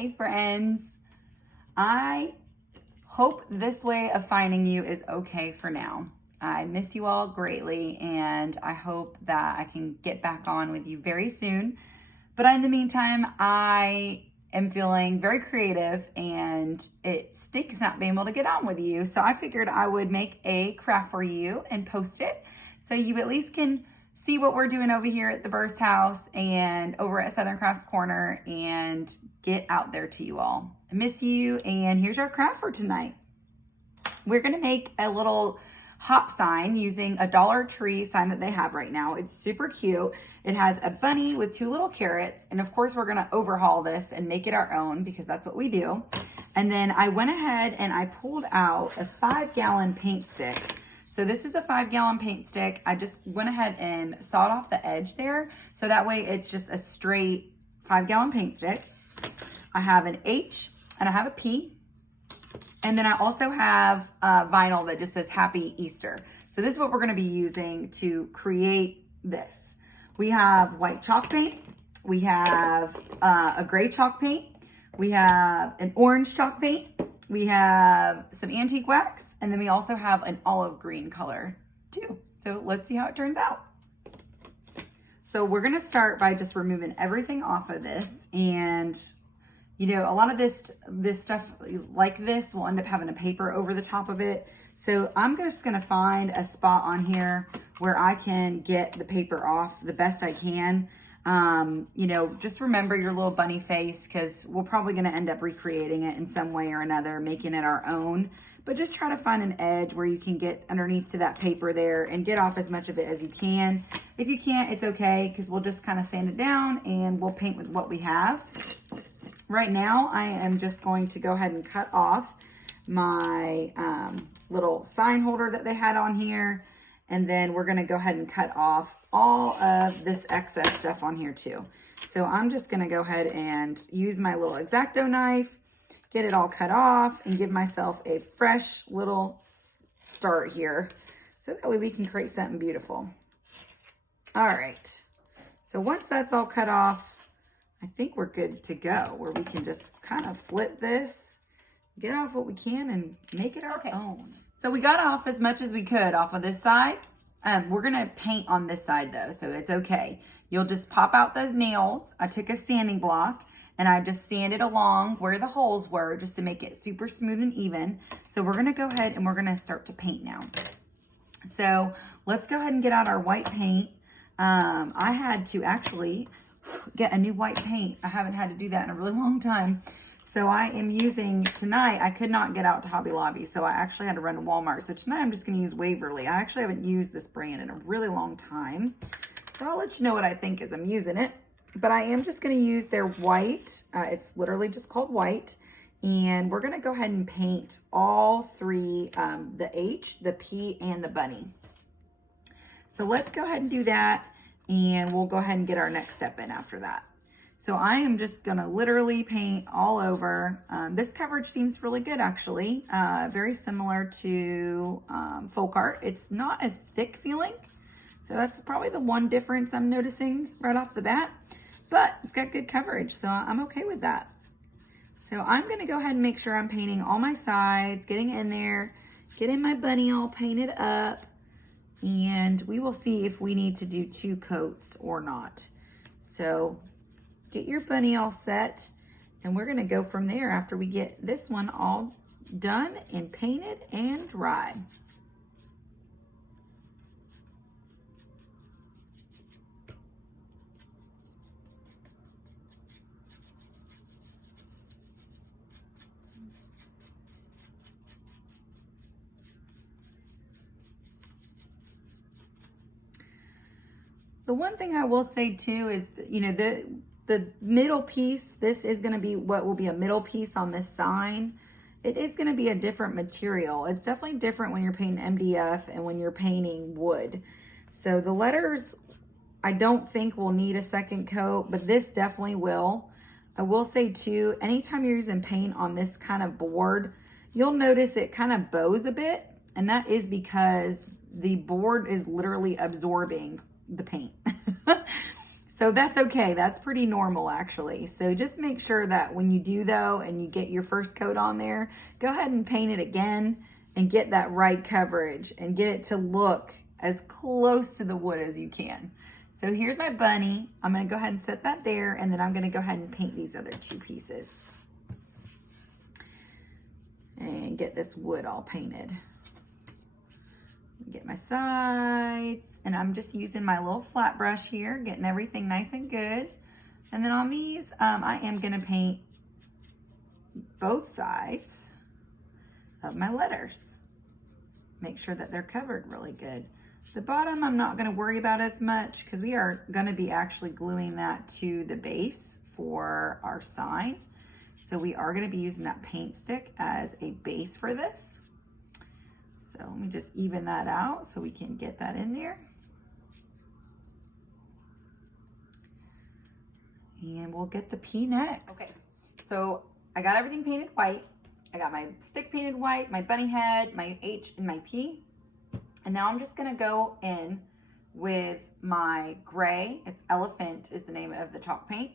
Hey friends, I hope this way of finding you is okay for now. I miss you all greatly and I hope that I can get back on with you very soon. But in the meantime, I am feeling very creative and it stinks not being able to get on with you. So I figured I would make a craft for you and post it so you at least can see what we're doing over here at the Burst House and over at Southern Crafts Corner and get out there to you all. I miss you, and here's our craft for tonight. We're gonna make a little hop sign using a Dollar Tree sign that they have right now. It's super cute. It has a bunny with 2 little carrots, and of course we're gonna overhaul this and make it our own because that's what we do. And then I went ahead and I pulled out a 5-gallon paint stick. So this is a 5-gallon paint stick. I just went ahead and sawed off the edge there. So that way it's just a straight 5-gallon paint stick. I have an H and I have a P. And then I also have vinyl that just says Happy Easter. So this is what we're gonna be using to create this. We have white chalk paint. We have a gray chalk paint. We have an orange chalk paint. We have some antique wax, and then we also have an olive green color too. So let's see how it turns out. So we're gonna start by just removing everything off of this. And you know, a lot of this stuff like this will end up having a paper over the top of it. So I'm just gonna find a spot on here where I can get the paper off the best I can. You know, just remember your little bunny face because we're probably going to end up recreating it in some way or another, making it our own. But just try to find an edge where you can get underneath to that paper there and get off as much of it as you can. If you can't, it's okay because we'll just kind of sand it down and we'll paint with what we have. Right now, I am just going to go ahead and cut off my little sign holder that they had on here. And then we're gonna go ahead and cut off all of this excess stuff on here too. So I'm just gonna go ahead and use my little X-Acto knife, get it all cut off, and give myself a fresh little start here. So that way we can create something beautiful. All right, so once that's all cut off, I think we're good to go, where we can just kind of flip this, get off what we can and make it our own. So we got off as much as we could off of this side. We're gonna paint on this side though, so it's okay. You'll just pop out the nails. I took a sanding block and I just sanded along where the holes were just to make it super smooth and even. So we're gonna go ahead and we're gonna start to paint now. So let's go ahead and get out our white paint. I had to actually get a new white paint. I haven't had to do that in a really long time. So I am using, tonight, I could not get out to Hobby Lobby, so I actually had to run to Walmart. So tonight I'm just gonna use Waverly. I actually haven't used this brand in a really long time. So I'll let you know what I think as I'm using it. But I am just gonna use their white. It's literally just called white. And we're gonna go ahead and paint all 3, the H, the P, and the bunny. So let's go ahead and do that. And we'll go ahead and get our next step in after that. So I am just gonna literally paint all over. This coverage seems really good actually. Very similar to Folk Art. It's not as thick feeling. So that's probably the one difference I'm noticing right off the bat. But it's got good coverage, so I'm okay with that. So I'm gonna go ahead and make sure I'm painting all my sides, getting in there, getting my bunny all painted up. And we will see if we need to do 2 coats or not. So get your bunny all set, and we're gonna go from there after we get this one all done and painted and dry. The one thing I will say too is, you know, the middle piece, this is going to be what will be a middle piece on this sign. It is going to be a different material. It's definitely different when you're painting MDF and when you're painting wood. So the letters, I don't think will need a second coat, but this definitely will. I will say too, anytime you're using paint on this kind of board, you'll notice it kind of bows a bit. And that is because the board is literally absorbing the paint. So that's okay. That's pretty normal actually. So just make sure that when you do though, and you get your first coat on there, go ahead and paint it again and get that right coverage and get it to look as close to the wood as you can. So here's my bunny. I'm gonna go ahead and set that there, and then I'm gonna go ahead and paint these other two pieces and get this wood all painted. Get my sides, and I'm just using my little flat brush here, getting everything nice and good. And then on these, I am gonna paint both sides of my letters. Make sure that they're covered really good. The bottom, I'm not gonna worry about as much because we are gonna be actually gluing that to the base for our sign. So we are gonna be using that paint stick as a base for this. So let me just even that out so we can get that in there. And we'll get the P next. Okay, so I got everything painted white. I got my stick painted white, my bunny head, my H and my P. And now I'm just gonna go in with my gray. It's Elephant is the name of the chalk paint.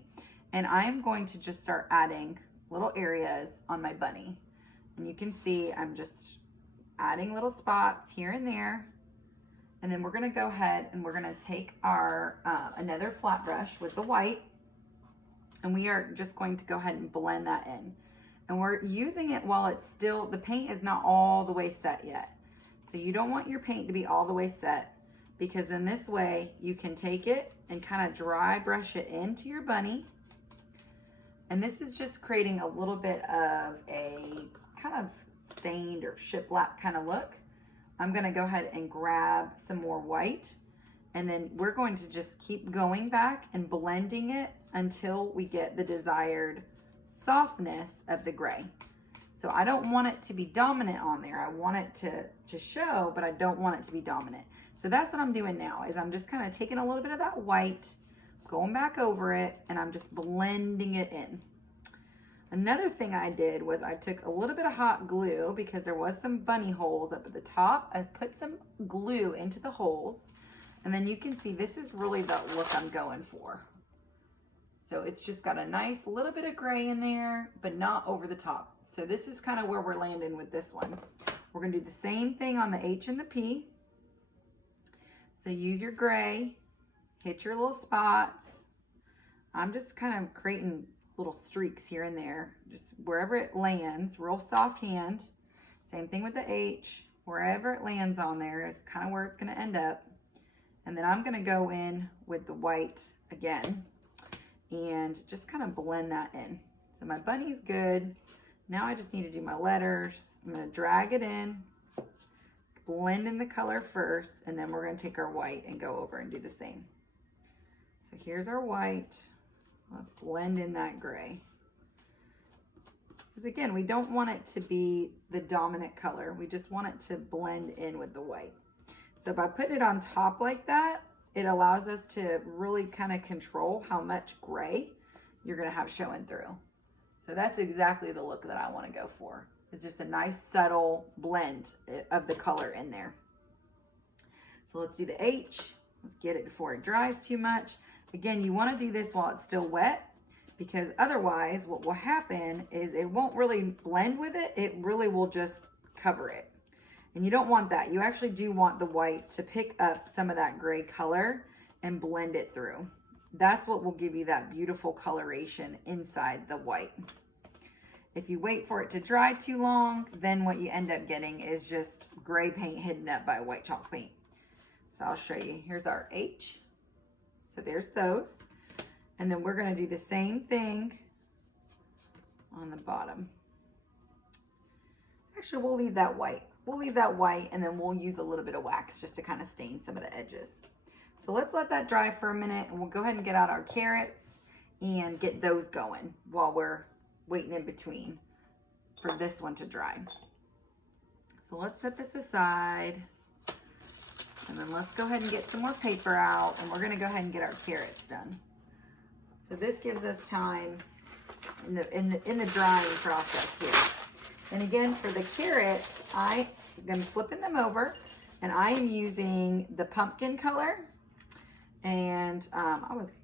And I'm going to just start adding little areas on my bunny. And you can see I'm just adding little spots here and there. And then we're gonna go ahead and we're gonna take our another flat brush with the white, and we are just going to go ahead and blend that in. And we're using it while it's still, the paint is not all the way set yet. So you don't want your paint to be all the way set, because in this way you can take it and kind of dry brush it into your bunny. And this is just creating a little bit of a kind of stained or shiplap kind of look. I'm gonna go ahead and grab some more white, and then we're going to just keep going back and blending it until we get the desired softness of the gray. So I don't want it to be dominant on there. I want it to show, but I don't want it to be dominant. So that's what I'm doing now, is I'm just kind of taking a little bit of that white, going back over it, and I'm just blending it in. Another thing I did was I took a little bit of hot glue, because there was some bunny holes up at the top. I put some glue into the holes, and then you can see this is really the look I'm going for. So it's just got a nice little bit of gray in there, but not over the top. So this is kind of where we're landing with this one. We're gonna do the same thing on the H and the P. So use your gray, hit your little spots. I'm just kind of creating little streaks here and there, just wherever it lands, real soft hand. Same thing with the H, wherever it lands on there is kind of where it's gonna end up. And then I'm gonna go in with the white again and just kind of blend that in. So my bunny's good. Now I just need to do my letters. I'm gonna drag it in, blend in the color first, and then we're gonna take our white and go over and do the same. So here's our white. Let's blend in that gray. Because again, we don't want it to be the dominant color. We just want it to blend in with the white. So by putting it on top like that, it allows us to really kind of control how much gray you're gonna have showing through. So that's exactly the look that I wanna go for. It's just a nice subtle blend of the color in there. So let's do the H. Let's get it before it dries too much. Again, you want to do this while it's still wet, because otherwise what will happen is it won't really blend with it. It really will just cover it. And you don't want that. You actually do want the white to pick up some of that gray color and blend it through. That's what will give you that beautiful coloration inside the white. If you wait for it to dry too long, then what you end up getting is just gray paint hidden up by white chalk paint. So I'll show you. Here's our H. So there's those. And then we're going to do the same thing on the bottom. Actually, we'll leave that white. We'll leave that white, and then we'll use a little bit of wax just to kind of stain some of the edges. So let's let that dry for a minute, and we'll go ahead and get out our carrots and get those going while we're waiting in between for this one to dry. So let's set this aside. And then let's go ahead and get some more paper out, and we're gonna go ahead and get our carrots done. So this gives us time in the drying process here. And again, for the carrots, I'm flipping them over, and I am using the pumpkin color. And I was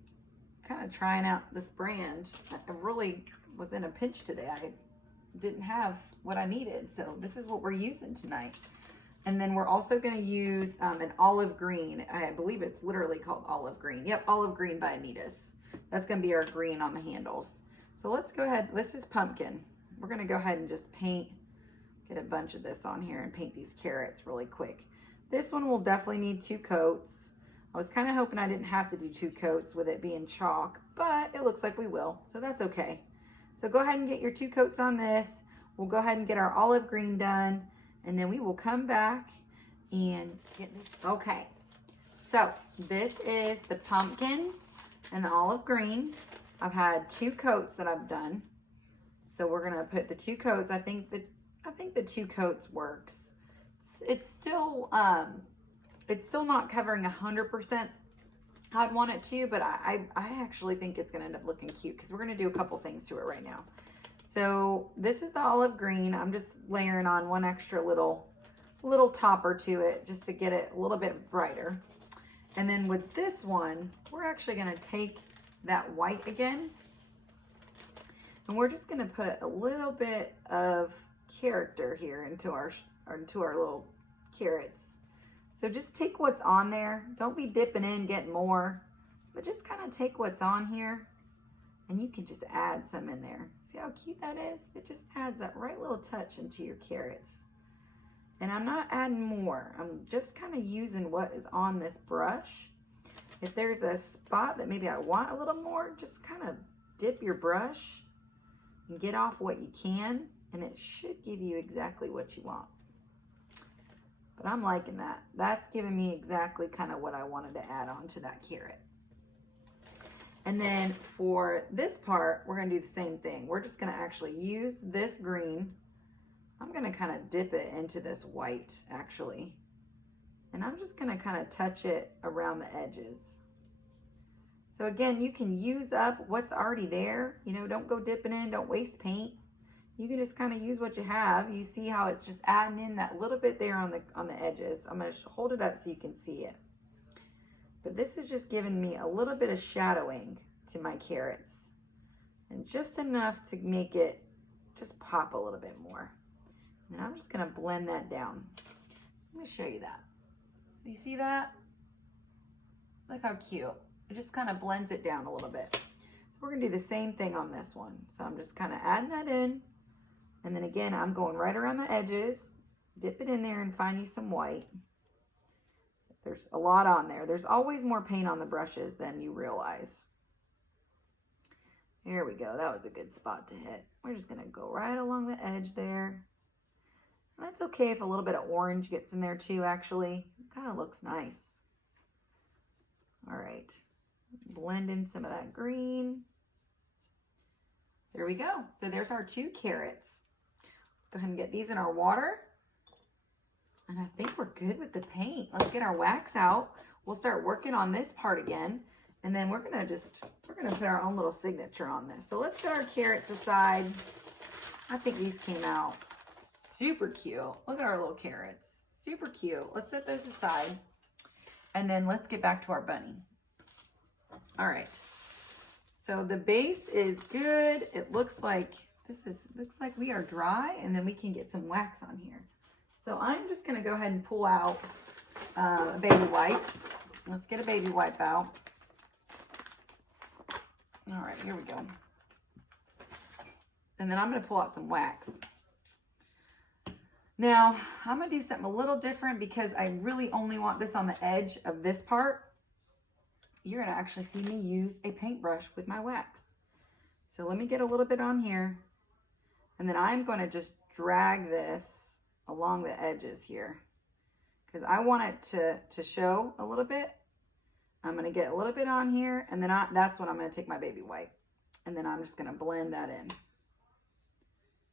kind of trying out this brand. I really was in a pinch today. I didn't have what I needed, so this is what we're using tonight. And then we're also going to use an olive green. I believe it's literally called olive green. Yep, olive green by Anita's. That's going to be our green on the handles. So let's go ahead. This is pumpkin. We're going to go ahead and just paint, get a bunch of this on here and paint these carrots really quick. This one will definitely need 2 coats. I was kind of hoping I didn't have to do 2 coats with it being chalk, but it looks like we will, so that's okay. So go ahead and get your 2 coats on this. We'll go ahead and get our olive green done, and then we will come back and get this. Okay, so this is the pumpkin and the olive green. I've had 2 coats that I've done. So we're gonna put the 2 coats. I think the 2 coats works. It's still not covering 100% how I'd want it to, but I actually think it's gonna end up looking cute because we're gonna do a couple things to it right now. So this is the olive green. I'm just layering on 1 extra little topper to it just to get it a little bit brighter. And then with this one, we're actually gonna take that white again, and we're just gonna put a little bit of character here into our little carrots. So just take what's on there. Don't be dipping in, getting more, but just kind of take what's on here, and you can just add some in there. See how cute that is? It just adds that right little touch into your carrots. And I'm not adding more. I'm just kind of using what is on this brush. If there's a spot that maybe I want a little more, just kind of dip your brush and get off what you can, and it should give you exactly what you want. But I'm liking that. That's giving me exactly kind of what I wanted to add on to that carrot. And then for this part, we're gonna do the same thing. We're just gonna actually use this green. I'm gonna kind of dip it into this white actually. And I'm just gonna kind of touch it around the edges. So again, you can use up what's already there. You know, don't go dipping in, don't waste paint. You can just kind of use what you have. You see how it's just adding in that little bit there on the edges. I'm gonna hold it up so you can see it. But this is just giving me a little bit of shadowing to my carrots, and just enough to make it just pop a little bit more. And I'm just gonna blend that down. So let me show you that. So you see that? Look how cute. It just kind of blends it down a little bit. So we're gonna do the same thing on this one. So I'm just kind of adding that in. And then again, I'm going right around the edges. Dip it in there and find you some white. There's a lot on there. There's always more paint on the brushes than you realize. There we go. That was a good spot to hit. We're just gonna go right along the edge there. And that's okay if a little bit of orange gets in there too, actually. It kind of looks nice. All right. Blend in some of that green. There we go. So there's our 2 carrots. Let's go ahead and get these in our water. And I think we're good with the paint. Let's get our wax out. We'll start working on this part again. And then we're gonna put our own little signature on this. So let's set our carrots aside. I think these came out super cute. Look at our little carrots. Super cute. Let's set those aside. And then let's get back to our bunny. All right. So the base is good. It looks like we are dry, and then we can get some wax on here. So I'm just gonna go ahead and pull out a baby wipe. Let's get a baby wipe out. All right, here we go. And then I'm gonna pull out some wax. Now, I'm gonna do something a little different because I really only want this on the edge of this part. You're gonna actually see me use a paintbrush with my wax. So let me get a little bit on here, and then I'm gonna just drag this along the edges here because I want it to show a little bit. I'm gonna get a little bit on here, and then that's when I'm gonna take my baby wipe, and then I'm just gonna blend that in.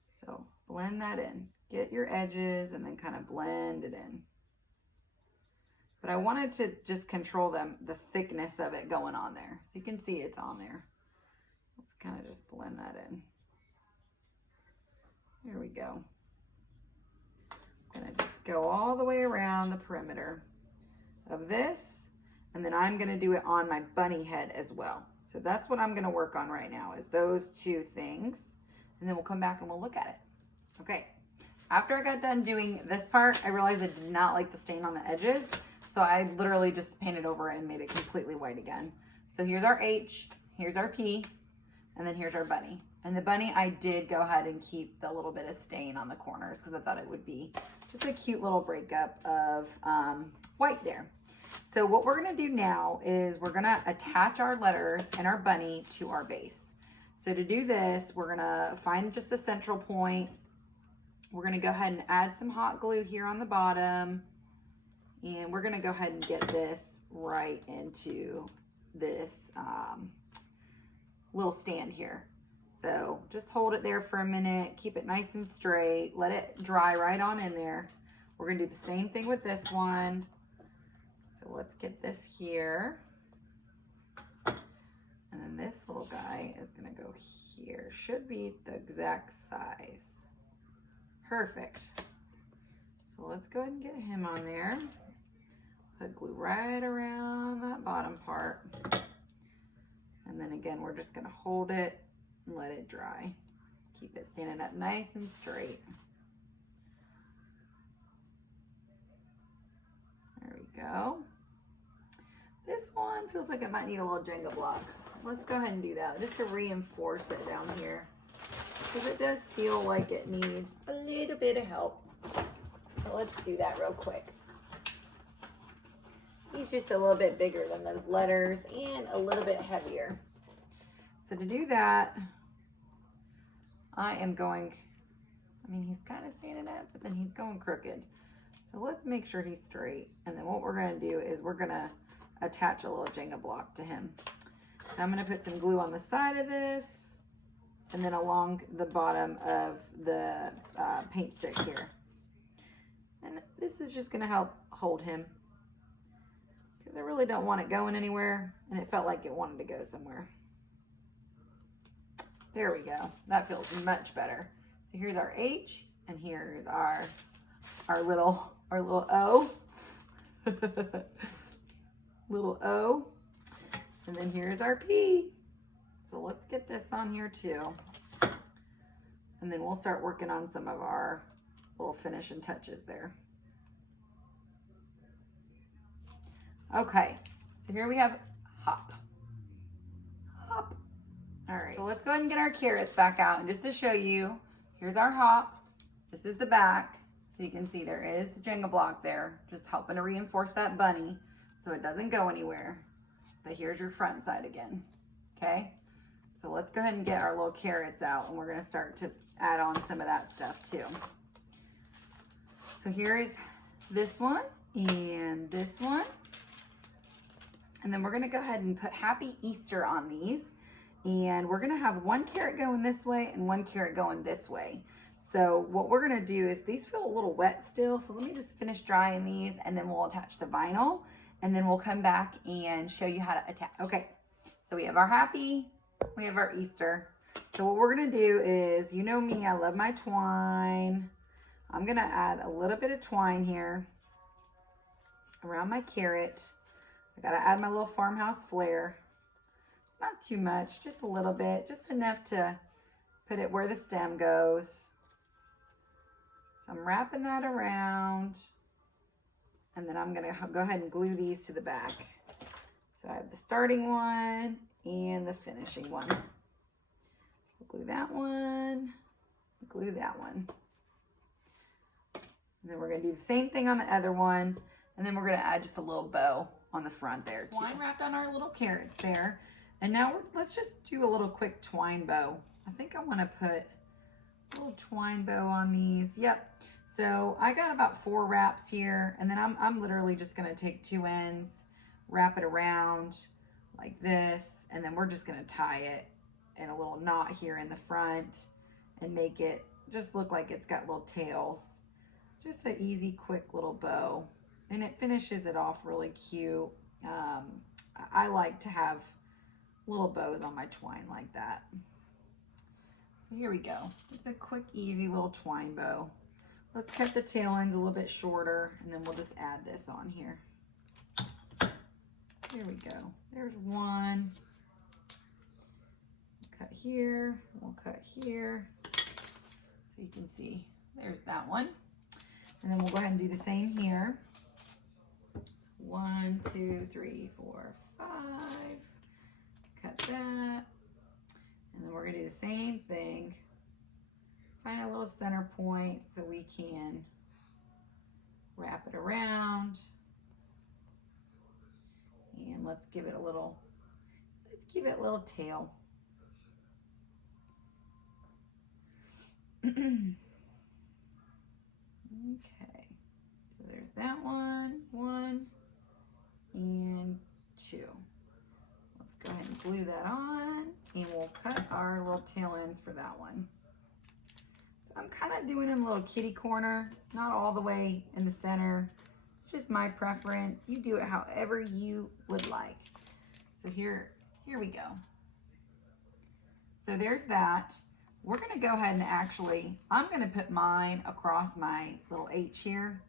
So blend that in. Get your edges and then kind of blend it in. But I wanted to just control the thickness of it going on there. So you can see it's on there. Let's kind of just blend that in. There we go. I'm gonna just go all the way around the perimeter of this, and then I'm gonna do it on my bunny head as well. So that's what I'm gonna work on right now, is those two things. And then we'll come back and we'll look at it. Okay, after I got done doing this part, I realized I did not like the stain on the edges. So I literally just painted over it and made it completely white again. So here's our H, here's our P, and then here's our bunny. And the bunny, I did go ahead and keep the little bit of stain on the corners because I thought it would be just a cute little breakup of white there. So what we're gonna do now is we're gonna attach our letters and our bunny to our base. So to do this, we're gonna find just a central point. We're gonna go ahead and add some hot glue here on the bottom. And we're gonna go ahead and get this right into this little stand here. So just hold it there for a minute, keep it nice and straight, let it dry right on in there. We're gonna do the same thing with this one. So let's get this here. And then this little guy is gonna go here. Should be the exact size. Perfect. So let's go ahead and get him on there. Put glue right around that bottom part. And then again, we're just gonna hold it and let it dry. Keep it standing up nice and straight. There we go. This one feels like it might need a little Jenga block. Let's go ahead and do that just to reinforce it down here, because it does feel like it needs a little bit of help. So let's do that real quick. He's just a little bit bigger than those letters and a little bit heavier. So to do that, I am going, I mean, he's kind of standing up, but then he's going crooked. So let's make sure he's straight. And then what we're gonna do is we're gonna attach a little Jenga block to him. So I'm gonna put some glue on the side of this and then along the bottom of the paint stick here. And this is just gonna help hold him, because I really don't want it going anywhere, and it felt like it wanted to go somewhere. There we go. That feels much better. So here's our H, and here's our little O. Little O. And then here's our P. So let's get this on here too. And then we'll start working on some of our little finishing touches there. Okay, so here we have hop. Hop. All right, so let's go ahead and get our carrots back out. And just to show you, here's our hop. This is the back. So you can see there is a Jenga block there, just helping to reinforce that bunny so it doesn't go anywhere. But here's your front side again, okay? So let's go ahead and get our little carrots out, and we're gonna start to add on some of that stuff too. So here is this one and this one. And then we're gonna go ahead and put Happy Easter on these. And we're gonna have one carrot going this way and one carrot going this way. So what we're gonna do is, these feel a little wet still, so let me just finish drying these, and then we'll attach the vinyl, and then we'll come back and show you how to attach. Okay, so we have our Happy, we have our Easter. So what we're gonna do is, you know me, I love my twine. I'm gonna add a little bit of twine here around my carrot. I gotta add my little farmhouse flair. Not too much, just a little bit, just enough to put it where the stem goes. So I'm wrapping that around, and then I'm gonna go ahead and glue these to the back. So I have the starting one and the finishing one. So glue that one, glue that one. And then we're gonna do the same thing on the other one, and then we're gonna add just a little bow on the front there too. Twine wrapped on our little carrots there. And now let's just do a little quick twine bow. I think I want to put a little twine bow on these. Yep. So I got about 4 wraps here, and then I'm literally just going to take 2 ends, wrap it around like this, and then we're just going to tie it in a little knot here in the front and make it just look like it's got little tails. Just an easy, quick little bow, and it finishes it off really cute. I like to have little bows on my twine like that. So here we go. Just a quick, easy little twine bow. Let's cut the tail ends a little bit shorter, and then we'll just add this on here. Here we go. There's one. cut here, we'll cut here. So you can see, there's that one. And then we'll go ahead and do the same here. So 1, 2, 3, 4, 5. Cut that. And then we're gonna do the same thing. Find a little center point so we can wrap it around. And let's give it a little tail. Okay, so there's that one, 1 and 2. Let's go ahead and glue that on, and we'll cut our little tail ends for that one. So I'm kind of doing in a little kitty corner, not all the way in the center. It's just my preference. You do it however you would like. So here we go. So there's that. We're gonna go ahead and I'm gonna put mine across my little H here.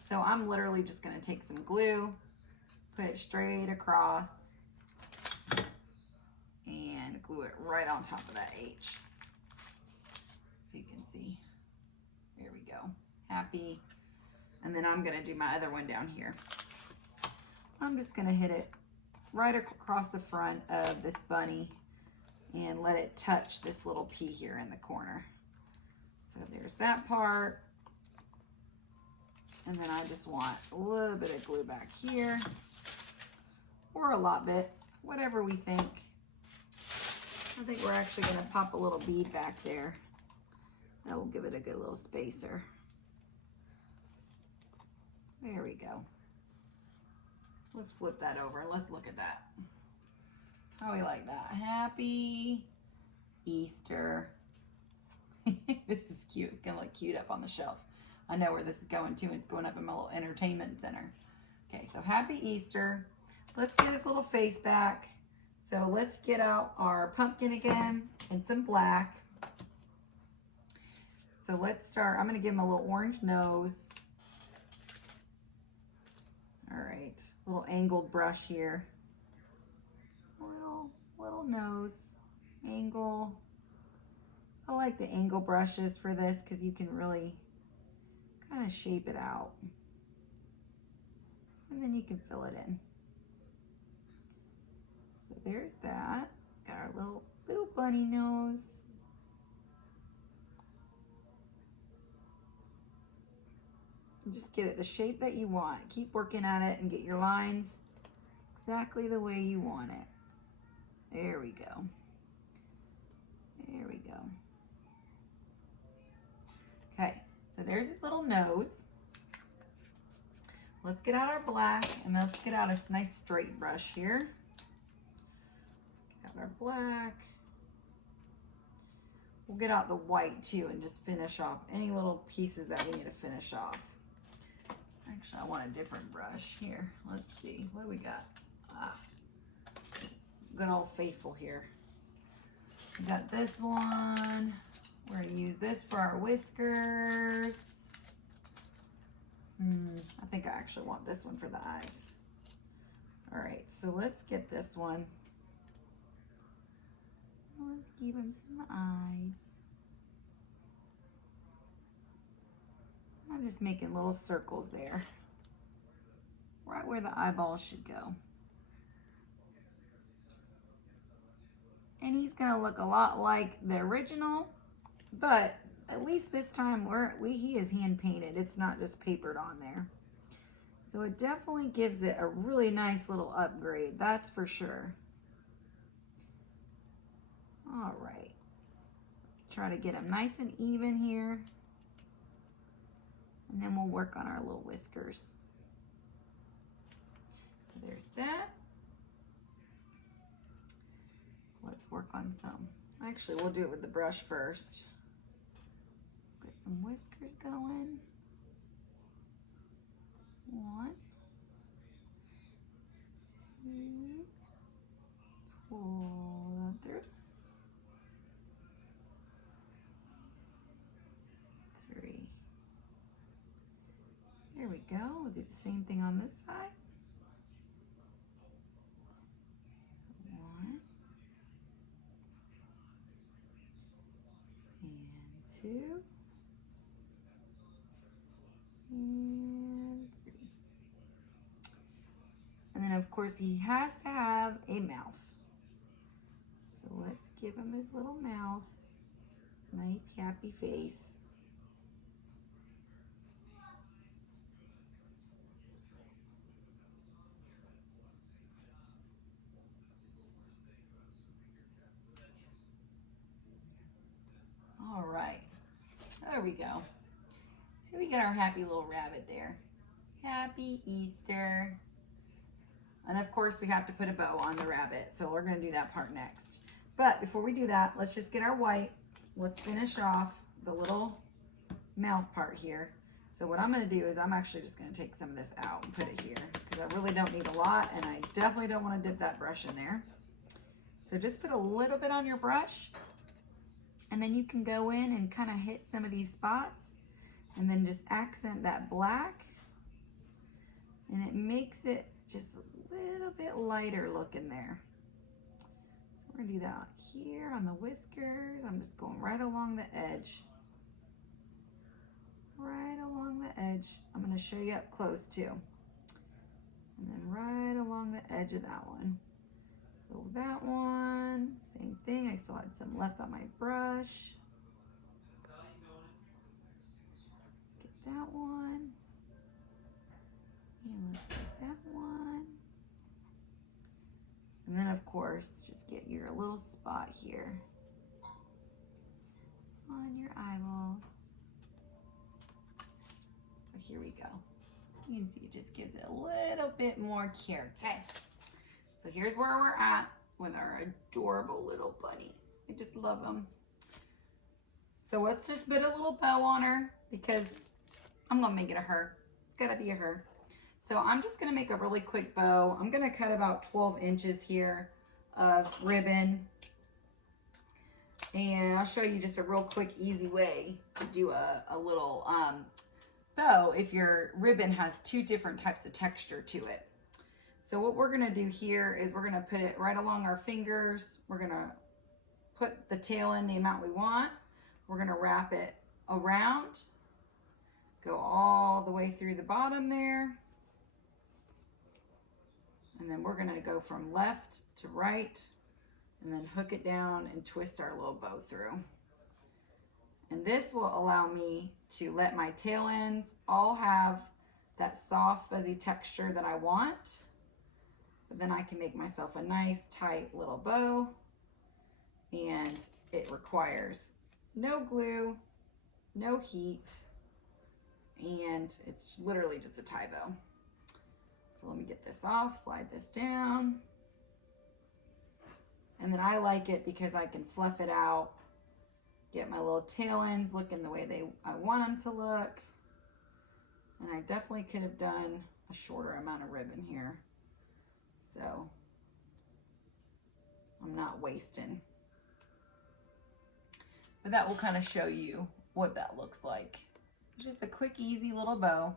So I'm literally just gonna take some glue, put it straight across, and glue it right on top of that H. So you can see, there we go, happy. And then I'm gonna do my other one down here. I'm just gonna hit it right across the front of this bunny and let it touch this little P here in the corner. So there's that part. And then I just want a little bit of glue back here, or a lot bit, whatever we think. I think we're actually gonna pop a little bead back there. That will give it a good little spacer. There we go. Let's flip that over and let's look at that. How we like that? Happy Easter. This is cute. It's gonna look cute up on the shelf. I know where this is going to. It's going up in my little entertainment center. Okay, so happy Easter. Let's get his little face back. So let's get out our pumpkin again and some black. So let's start. I'm gonna give him a little orange nose. All right, little angled brush here. Little nose, angle. I like the angle brushes for this because you can really kind of shape it out. And then you can fill it in. So there's that. Got our little bunny nose. And just get it the shape that you want. Keep working at it and get your lines exactly the way you want it. There we go. There we go. Okay, so there's this little nose. Let's get out our black and let's get out a nice straight brush here. Get out our black. We'll get out the white too and just finish off any little pieces that we need to finish off. Actually, I want a different brush here. Let's see, what do we got? Good old faithful here. We got this one. We're gonna use this for our whiskers. I think I actually want this one for the eyes. All right, so let's get this one. Let's give him some eyes. I'm just making little circles there, right where the eyeballs should go. And he's gonna look a lot like the original, but at least this time he is hand painted. It's not just papered on there. So it definitely gives it a really nice little upgrade, that's for sure. All right, try to get him nice and even here. And then we'll work on our little whiskers. So there's that. Let's work on some. Actually, we'll do it with the brush first. Get some whiskers going. 1, 2, pull that through. 3. There we go. We'll do the same thing on this side. 1, 2, and 3. And then of course he has to have a mouth. So let's give him his little mouth. Nice happy face. All right, there we go. So we got our happy little rabbit there. Happy Easter. And of course we have to put a bow on the rabbit, so we're gonna do that part next. But before we do that, let's just get our white. Let's finish off the little mouth part here. So what I'm gonna do is I'm actually just gonna take some of this out and put it here, because I really don't need a lot, and I definitely don't wanna dip that brush in there. So just put a little bit on your brush, and then you can go in and kind of hit some of these spots, and then just accent that black, and it makes it just a little bit lighter looking there. So we're gonna do that here on the whiskers. I'm just going right along the edge. Right along the edge. I'm gonna show you up close too. And then right along the edge of that one. So that one, same thing. I still had some left on my brush. Let's get that one. And let's get that one. And then of course, just get your little spot here on your eyeballs. So here we go. You can see it just gives it a little bit more character. Okay, so here's where we're at with our adorable little bunny. I just love them. So let's just put a little bow on her, because I'm gonna make it a her. It's gotta be a her. So I'm just gonna make a really quick bow. I'm gonna cut about 12 inches here of ribbon. And I'll show you just a real quick, easy way to do a little bow if your ribbon has 2 different types of texture to it. So what we're gonna do here is we're gonna put it right along our fingers. We're gonna put the tail in the amount we want. We're gonna wrap it around, go all the way through the bottom there. And then we're gonna go from left to right, and then hook it down and twist our little bow through. And this will allow me to let my tail ends all have that soft, fuzzy texture that I want. But then I can make myself a nice, tight little bow. And it requires no glue, no heat, and it's literally just a tie bow. So let me get this off, slide this down. And then I like it because I can fluff it out, get my little tail ends looking the way I want them to look. And I definitely could have done a shorter amount of ribbon here, so I'm not wasting. But that will kind of show you what that looks like. It's just a quick, easy little bow.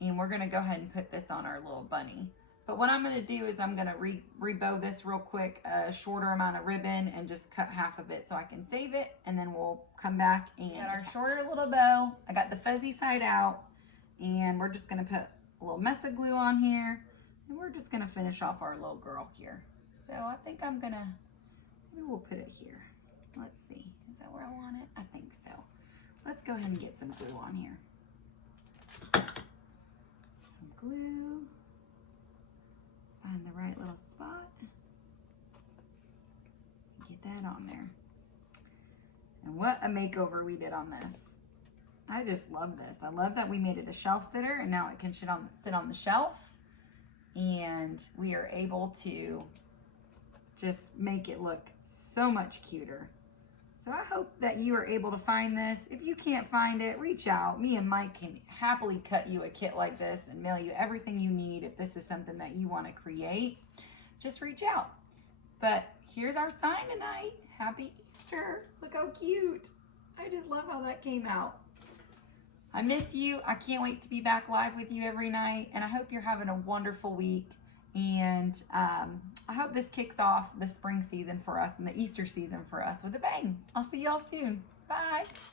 And we're gonna go ahead and put this on our little bunny. But what I'm gonna do is I'm gonna rebow this real quick, a shorter amount of ribbon, and just cut half of it so I can save it, and then we'll come back and got our shorter little bow. I got the fuzzy side out, and we're just gonna put a little mess of glue on here, and we're just gonna finish off our little girl here. So I think maybe we'll put it here. Let's see, is that where I want it? I think so. Let's go ahead and get some glue on here. Some glue. Find the right little spot. Get that on there. And what a makeover we did on this. I just love this. I love that we made it a shelf sitter, and now it can sit on the shelf. And we are able to just make it look so much cuter. So I hope that you are able to find this. If you can't find it, reach out. Me and Mike can happily cut you a kit like this and mail you everything you need. If this is something that you want to create, just reach out. But here's our sign tonight. Happy Easter. Look how cute. I just love how that came out. I miss you. I can't wait to be back live with you every night. And I hope you're having a wonderful week. And I hope this kicks off the spring season for us and the Easter season for us with a bang. I'll see y'all soon. Bye.